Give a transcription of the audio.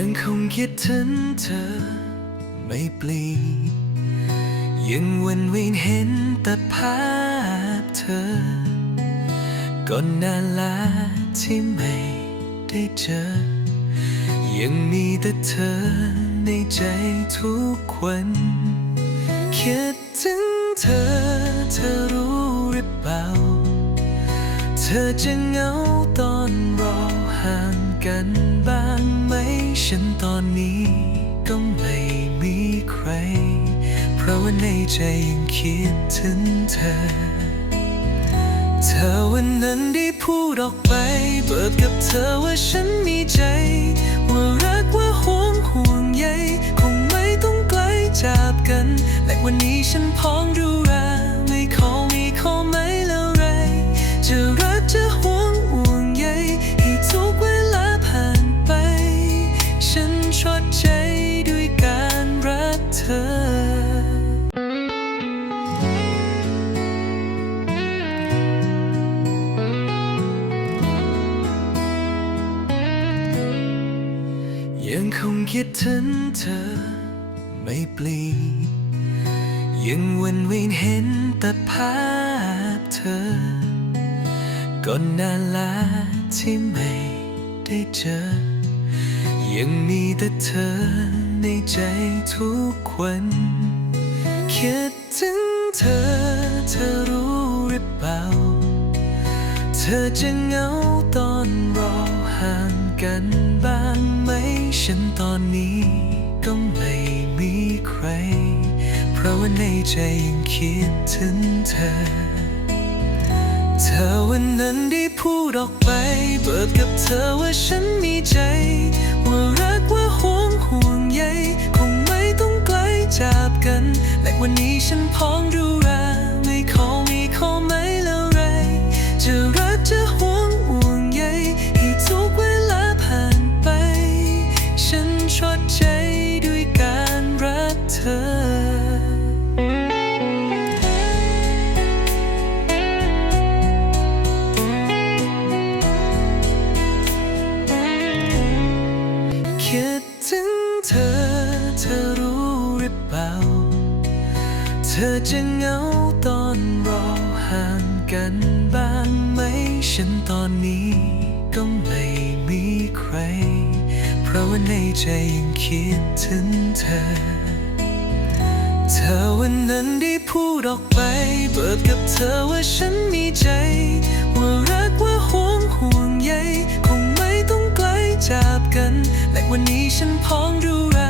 ังคงคิดถึงเธอไม่เปลี่ยนยังวันเวียนเห็นแต่ภาพเธอก็นานละที่ไม่ได้เจอ ยังมีแต่เธอในใจทุกวันคิดถึงเธอเธอรู้หรือเปล่า เธอจะเหงาตอนเราห่างกันบ้างไหม อนนี้ก็ไม่มีใคร เพราะว่าในใจยังคิดถึงเธอ เธอวันนั้นได้พูดออกไป เปิดกับเธอว่าฉันมีใจ ว่ารักว่าห่วงห่วงใยคงไม่ต้องไกลจากกัน และวันนี้ฉันพร้อมดูแล งคงคิดถึงเธอไม่เปลี่ยนยังวันเวียนเห็นแต่ภาพเธอ ก็นานละที่ไม่ได้เจอ ยังมีแต่เธอในใจทุกวัน คิดถึงเธอเธอรู้หรือเปล่า เธอจะเหงาตอนเราห่างกันบ้าง ฉันตอนนี้ก็ไม่มีใคร เพราะว่าในใจยังคิดถึงเธอ เธอวันนั้นได้พูดออกไป เปิดกับเธอว่าฉันมีใจ ว่ารักว่าห่วงห่วงใยคงไม่ต้องไกลจากกัน และวันนี้ฉันพร้อมดู ธอจะเหงาตอนเราห่างกันบ้างไหม ฉันตอนนี้ก็ไม่มีใคร เพราะว่าในใจยังคิดถึงเธอ เธอวันนั้นได้พูดออกไป เปิดกับเธอว่าฉันมีใจ ว่ารักว่าห่วงห่วงใย คงไม่ต้องไกลจากกัน และวันนี้ฉันพร้อมดูแล